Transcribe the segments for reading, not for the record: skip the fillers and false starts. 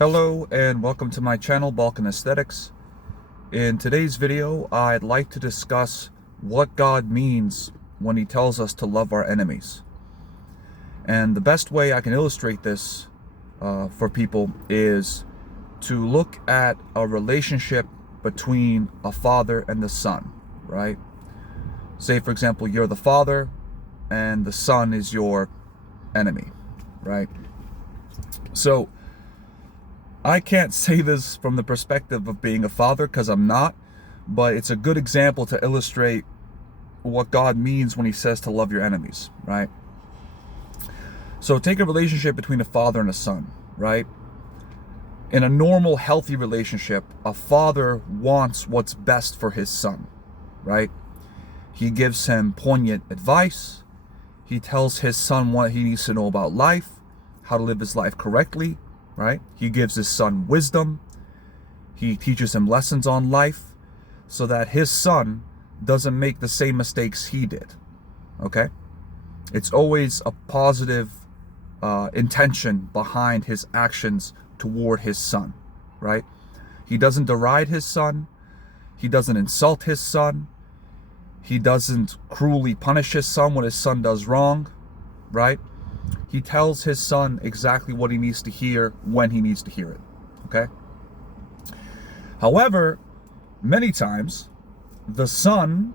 Hello and welcome to my channel, Balkan Aesthetics. In today's video, I'd like to discuss what God means when He tells us to love our enemies. And the best way I can illustrate this for people is to look at a relationship between a father and the son, right? Say, for example, you're the father and the son is your enemy, right? So, I can't say this from the perspective of being a father because I'm not, but it's a good example to illustrate what God means when He says to love your enemies, right? So take a relationship between a father and a son, right? In a normal, healthy relationship, a father wants what's best for his son, right? He gives him poignant advice. He tells his son what he needs to know about life, how to live his life correctly, right? He gives his son wisdom. He teaches him lessons on life so that his son doesn't make the same mistakes he did, okay? It's always a positive intention behind his actions toward his son, right? He doesn't deride his son. He doesn't insult his son. He doesn't cruelly punish his son when his son does wrong, right? He tells his son exactly what he needs to hear when he needs to hear it, okay? However, many times, the son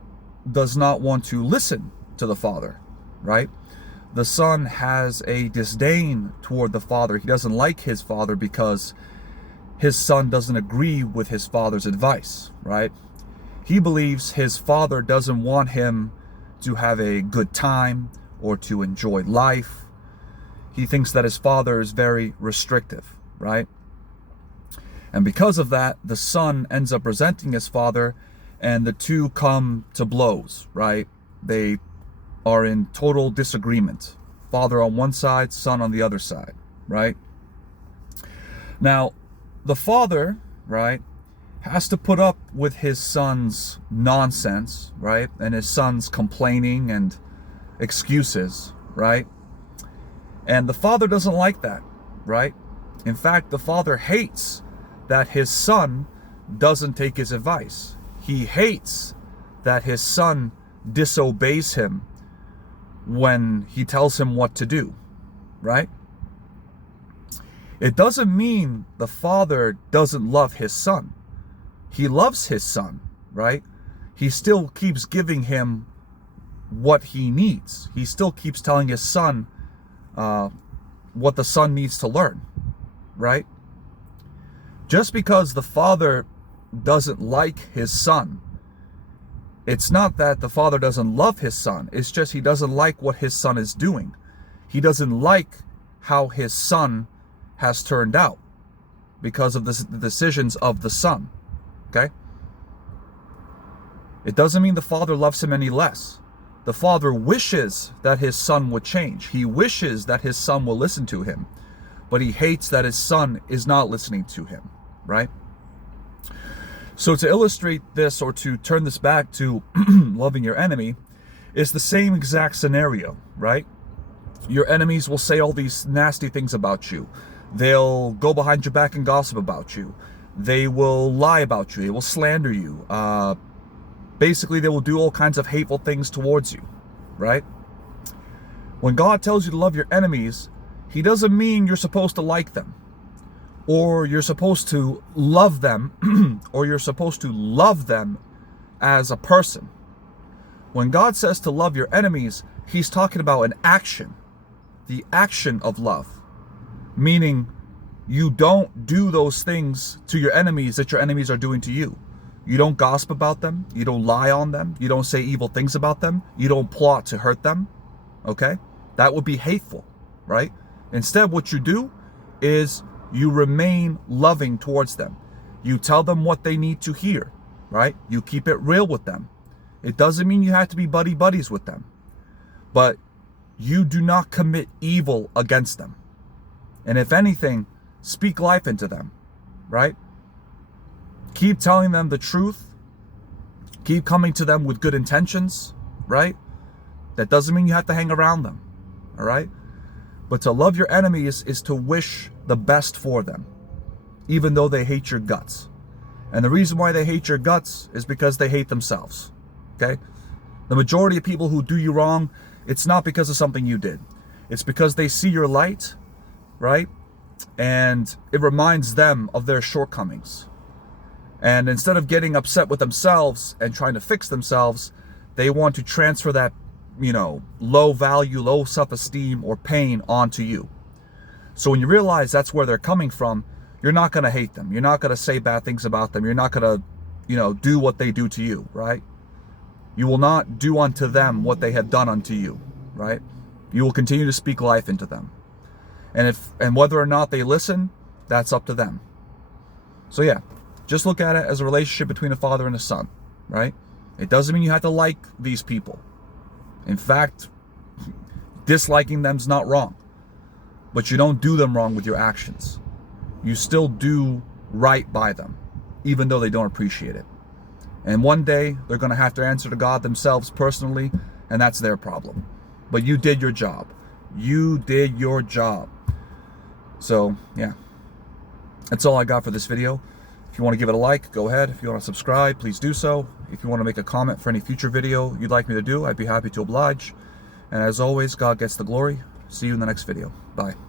does not want to listen to the father, right? The son has a disdain toward the father. He doesn't like his father because his son doesn't agree with his father's advice, right? He believes his father doesn't want him to have a good time or to enjoy life. He thinks that his father is very restrictive, right? And because of that, the son ends up resenting his father, and the two come to blows, right? They are in total disagreement. Father on one side, son on the other side, right? Now, the father, right, has to put up with his son's nonsense, right? And his son's complaining and excuses, right? And the father doesn't like that, right? In fact, the father hates that his son doesn't take his advice. He hates that his son disobeys him when he tells him what to do, right? It doesn't mean the father doesn't love his son. He loves his son, right? He still keeps giving him what he needs. He still keeps telling his son what the son needs to learn, right? Just because the father doesn't like his son, it's not that the father doesn't love his son. It's just he doesn't like what his son is doing. He doesn't like how his son has turned out because of the decisions of the son, okay? It doesn't mean the father loves him any less. The father wishes that his son would change. He wishes that his son will listen to him, but he hates that his son is not listening to him, right? So to illustrate this, or to turn this back to loving your enemy, is the same exact scenario, right? Your enemies will say all these nasty things about you. They'll go behind your back and gossip about you. They will lie about you. They will slander you. Basically, they will do all kinds of hateful things towards you, right? When God tells you to love your enemies, He doesn't mean you're supposed to like them, or you're supposed to love them, or you're supposed to love them as a person. When God says to love your enemies, He's talking about an action, the action of love, meaning you don't do those things to your enemies that your enemies are doing to you. You don't gossip about them. You don't lie on them. You don't say evil things about them. You don't plot to hurt them. Okay? That would be hateful, right? Instead, what you do is you remain loving towards them. You tell them what they need to hear, right? You keep it real with them. It doesn't mean you have to be buddies with them, but you do not commit evil against them. And if anything, speak life into them, right? Keep telling them the truth. Keep coming to them with good intentions, right? That doesn't mean you have to hang around them, all right? But to love your enemies is to wish the best for them. even though they hate your guts. And the reason why they hate your guts is because they hate themselves. Okay? The majority of people who do you wrong, it's not because of something you did. It's because they see your light, right? And it reminds them of their shortcomings. And instead of getting upset with themselves and trying to fix themselves, they want to transfer that, low value, low self-esteem or pain onto you. So when you realize that's where they're coming from, you're not going to hate them. You're not going to say bad things about them. You're not going to, do what they do to you, right? You will not do unto them what they have done unto you, right? You will continue to speak life into them. And whether or not they listen, that's up to them. So yeah, just look at it as a relationship between a father and a son, right? It doesn't mean you have to like these people. In fact, disliking them's not wrong. But you don't do them wrong with your actions. You still do right by them, even though they don't appreciate it. And one day, they're going to have to answer to God themselves personally, and that's their problem. But you did your job. You did your job. So, yeah. That's all I got for this video. If you want to give it a like, go ahead. If you want to subscribe, please do so. If you want to make a comment for any future video you'd like me to do, I'd be happy to oblige. And as always, God gets the glory. See you in the next video. Bye.